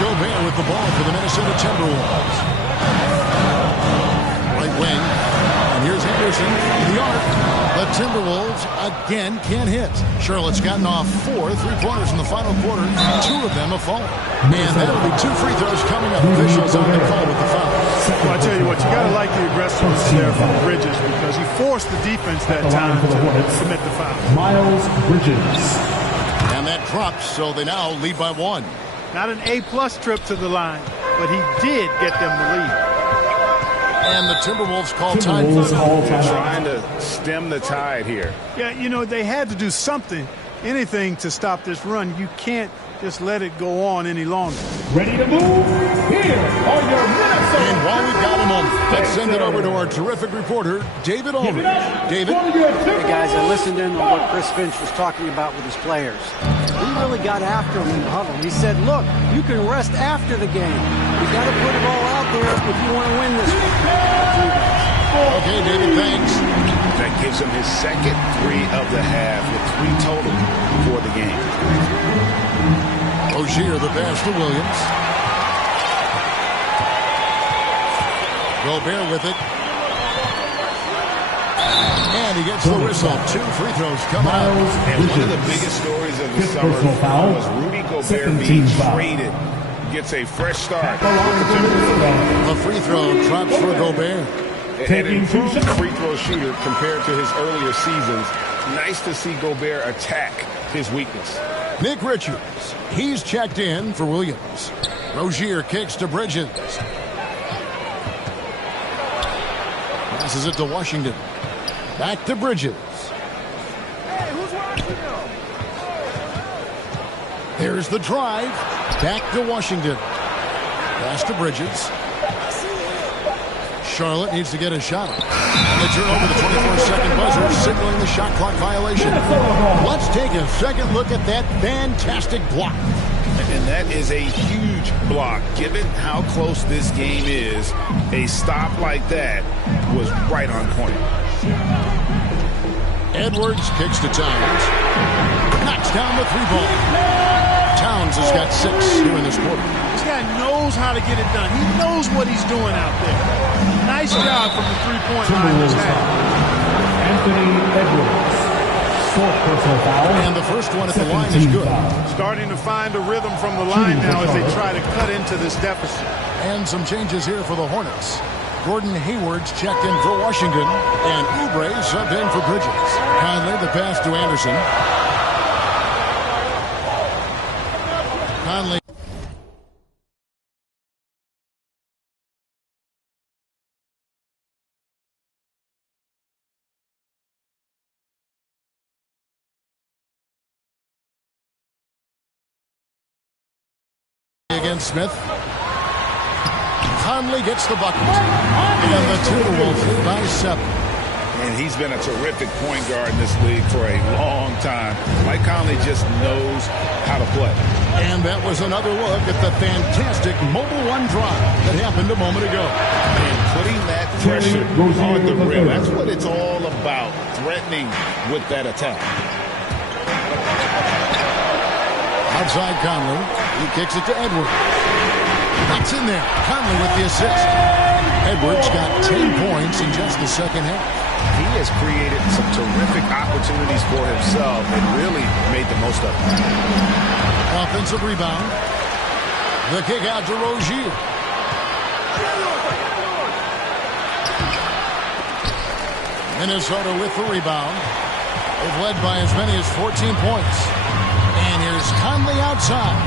Gobert with the ball for the Minnesota Timberwolves. Right wing. And here's Henderson in the arc. The Timberwolves again can't hit. Charlotte's gotten off 4 3-pointers in the final quarter. 2 of them have fallen. And that'll be 2 free throws coming up. Officials on the call with the foul. Well, I tell you what, you got to like the aggressiveness there from Bridges because he forced the defense that time to commit the foul. Miles Bridges. And that drops, so they now lead by 1. Not an A-plus trip to the line, but he did get them the lead. And the Timberwolves call time for They're trying to stem the tide here. Yeah, you know, they had to do something, anything to stop this run. You can't just let it go on any longer. Ready to move? Here are your Minnesota. And while we've got a moment, let's send it over to our terrific reporter, David Aldridge. David? Hey, guys, I listened in on what Chris Finch was talking about with his players. He really got after them in the huddle. He said, look, you can rest after the game. You got to put it all out there if you want to win this one. Okay, David, thanks. That gives him his second 3 of the half with 3 total for the game. Rozier, the pass to Williams. Gobert with it. And he gets the whistle. 2 free throws coming out. And one of the biggest stories of the summer was Rudy Gobert being traded. Gets a fresh start. A free throw drops for Gobert. An improved free throw shooter compared to his earlier seasons. Nice to see Gobert attack his weakness. Nick Richards, he's checked in for Williams. Rozier kicks to Bridges. Passes it to Washington. Back to Bridges. Hey, who's watching them? There's the drive. Back to Washington. Pass to Bridges. Charlotte needs to get a shot. And they turn over the 24-second buzzer, signaling the shot clock violation. Let's take a second look at that fantastic block. And that is a huge block. Given how close this game is, a stop like that was right on point. Edwards kicks to Towns. Knocks down the 3-ball. Towns has got 6 here in this quarter. This guy knows how to get it done. He knows what he's doing out there. Nice job from the 3-point line this half. Anthony Edwards. 4th personal foul. And the first one at the line is good. Starting to find a rhythm from the line now as they try to cut into this deficit. And some changes here for the Hornets. Gordon Hayward's checked in for Washington, and Oubre subbed in for Bridges. Conley the pass to Anderson. Conley. Against Smith. Conley gets the bucket. And the Timberwolves lead by 7. And he's been a terrific point guard in this league for a long time. Mike Conley just knows how to play. And that was another look at the fantastic Mobile One drive that happened a moment ago. And putting that pressure on the rim, that's what it's all about, threatening with that attack. Outside Conley. He kicks it to Edwards. That's in there. Conley with the assist. Edwards got 10 points in just the second half. He has created some terrific opportunities for himself and really made the most of it. Offensive rebound. The kick out to Rozier. Minnesota with the rebound. They've led by as many as 14 points. And here's Conley outside.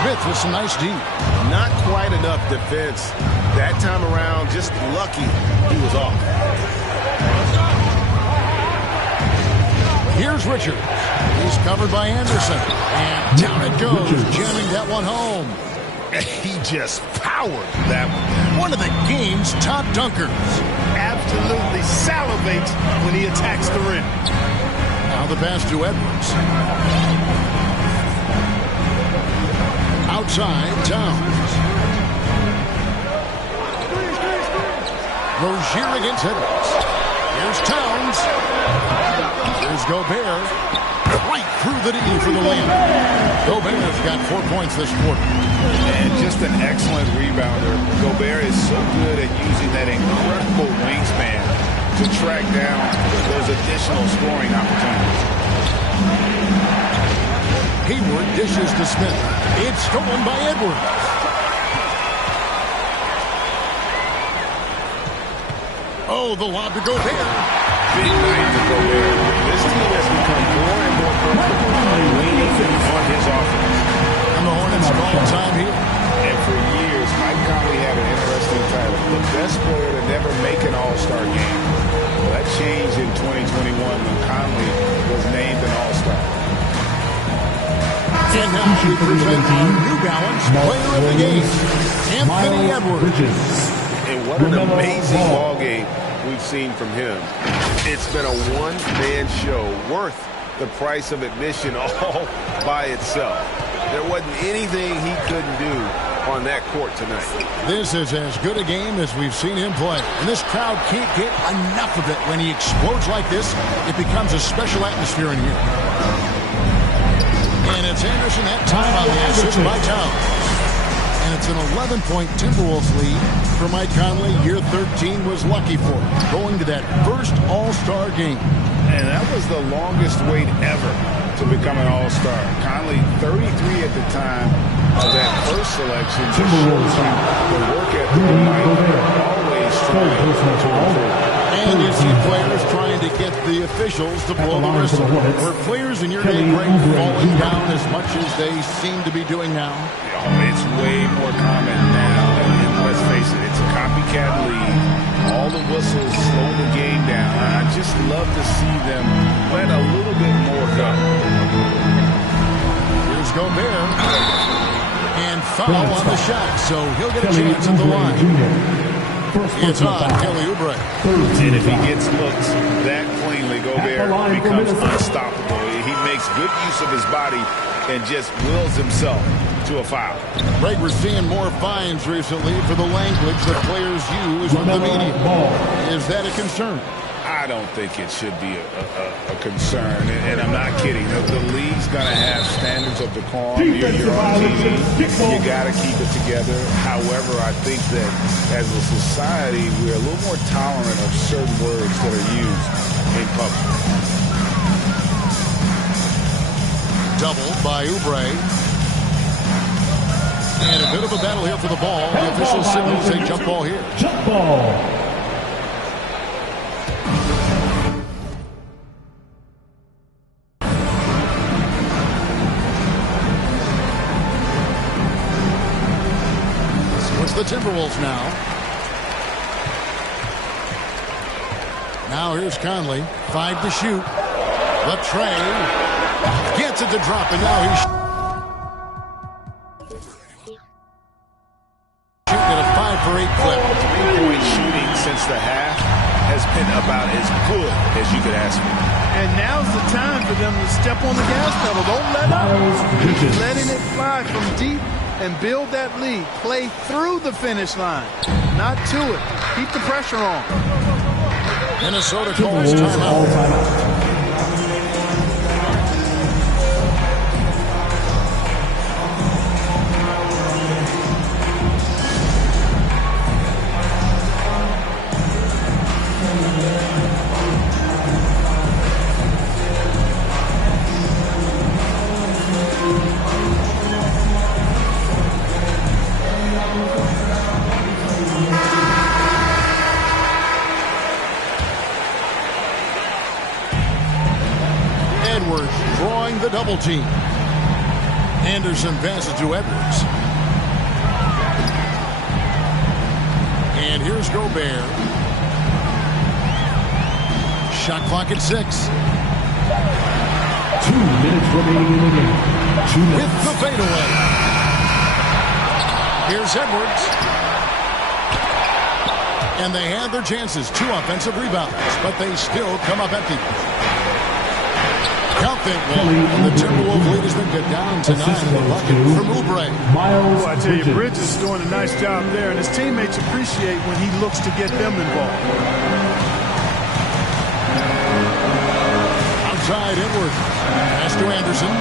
Smith with some nice D. Not quite enough defense that time around. Just lucky he was off. Here's Richards. He's covered by Anderson. And down it goes, jamming that one home. He just powered that one. One of the game's top dunkers. Absolutely salivates when he attacks the rim. Now the pass to Edwards. Outside, Towns. Rozier against Edwards. Here's Towns. Here's Gobert. Right through the D for the layup. Gobert's got 4 points this quarter. And just an excellent rebounder. Gobert is so good at using that incredible wingspan to track down those additional scoring opportunities. Hayward dishes to Smith. It's stolen by Edwards. Oh, the lob to Gobert. Big night to Gobert. This team has become more and more comfortable leaning on his offense. And the Hornets call time here. And for years, Mike Conley had an interesting title. The best player to never make an All-Star game. Well, that changed in 2021 when Conley was named an All-Star. And now we present our New Balance player of the game, Anthony Edwards. And what an amazing ball game we've seen from him. It's been a one-man show worth the price of admission all by itself. There wasn't anything he couldn't do on that court tonight. This is as good a game as we've seen him play. And this crowd can't get enough of it. When he explodes like this, it becomes a special atmosphere in here. And it's Anderson that time on the assist by Towns. And it's an 11-point Timberwolves lead for Mike Conley. Year 13 was lucky for him, going to that first All-Star game. And that was the longest wait ever to become an All-Star. Conley, 33 at the time of that first selection, just shows you the work ethic of Mike, always trying to improve. And you see players trying to get the officials to blow the whistle. Were players in your day break falling down as much as they seem to be doing now? Oh, it's way more common now. And let's face it, it's a copycat league. All the whistles slow the game down. I just love to see them let a little bit more go. Here's Gobert. And foul on the shot, so he'll get a chance at the line. It's on Kelly Oubre. And if he gets looks that cleanly, Gobert becomes unstoppable. He makes good use of his body and just wills himself to a foul. Greg, we're seeing more fines recently for the language that players use with the media. Is that a concern? I don't think it should be a concern, and I'm not kidding. The league's going to have standards of decorum. You're on TV. You got to keep it together. However, I think that as a society, we're a little more tolerant of certain words that are used in public. Double by Oubre. And a bit of a battle here for the ball. The official signals a jump ball here. Jump ball. The Timberwolves now. Now here's Conley. 5 to shoot. Latrey gets it to drop, and now he's shooting at a 5-for-8 clip. 3-point shooting since the half has been about as good as you could ask for. And now's the time for them to step on the gas pedal. Don't let up. He's letting it fly from deep and build that lead. Play through the finish line, not to it. Keep the pressure on. Minnesota calls timeout. Drawing the double team. Anderson passes to Edwards. And here's Gobert. Shot clock at 6. 2 minutes remaining in the game. 2 minutes. With the fadeaway. Here's Edwards. And they had their chances. 2 offensive rebounds, but they still come up empty. Count that one. And the Timberwolves lead has been cut down to 9 in the bucket from Oubre. Oh, I tell you, Bridges is doing a nice job there, and his teammates appreciate when he looks to get them involved. Outside right inward. Pass to Anderson.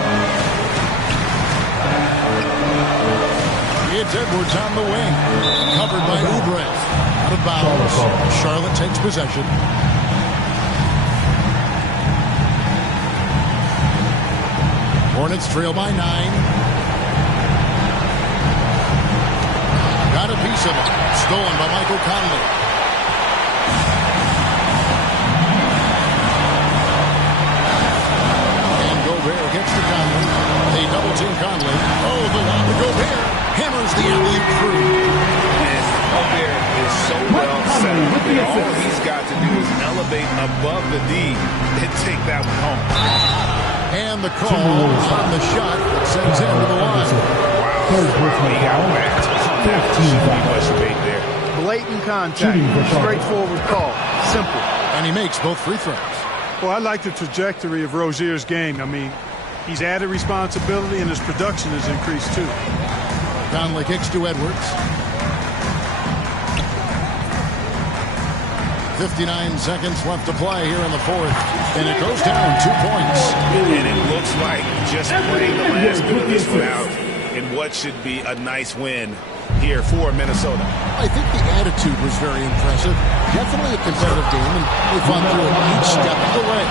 It's Edwards on the wing. Covered by Oubre. Out of bounds. Charlotte takes possession. Hornets trail by 9. Got a piece of it. Stolen by Michael Conley. And Gobert gets to Conley. They double team Conley. Oh, the lob to Gobert. Hammers the alley-oop through. And Gobert is so well set up that all he's got to do is elevate above the D and take that one home. And the call on the shot sends him to the line. He got whacked. Shouldn't be much debate there. Blatant contact. Straightforward call. Simple. And he makes both free throws. Well, I like the trajectory of Rozier's game. I mean, he's added responsibility and his production has increased too. Conley kicks to Edwards. 59 seconds left to play here in the fourth. And it goes down 2 points. And it looks like just playing the last bit of this one out in what should be a nice win here for Minnesota. I think the attitude was very impressive. Definitely a competitive game, and they fought through it each step of the way.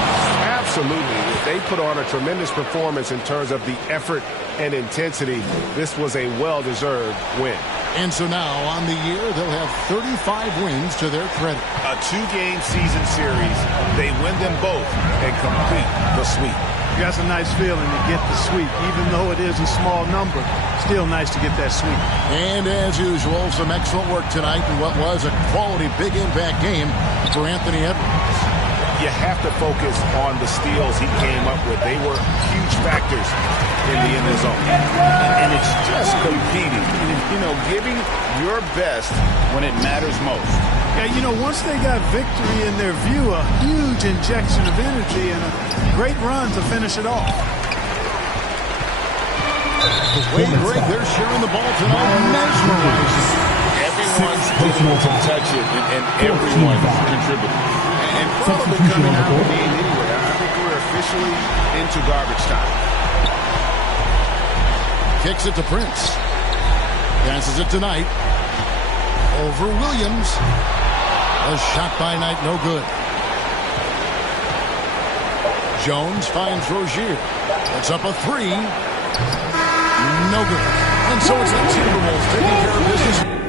Absolutely. They put on a tremendous performance in terms of the effort and intensity. This was a well-deserved win. And so now, on the year, they'll have 35 wins to their credit. A 2-game season series. They win them both and complete the sweep. That's a nice feeling to get the sweep. Even though it is a small number, still nice to get that sweep. And as usual, some excellent work tonight in what was a quality big impact game for Anthony Edwards. You have to focus on the steals he came up with. They were huge factors in the end zone. And it's just competing, giving your best when it matters most. Yeah, once they got victory in their view, a huge injection of energy and a great run to finish it off. Way Greg, they're sharing the ball tonight. Mesmerizing. Everyone's able to touch it, and everyone contributing. And probably coming out of the game anyway. I think we're officially into garbage time. Kicks it to Prince. Passes it to Knight. Over Williams. A shot by Knight, no good. Jones finds Rozier. It's up a 3. No good. And so it's the Timberwolves taking care of business.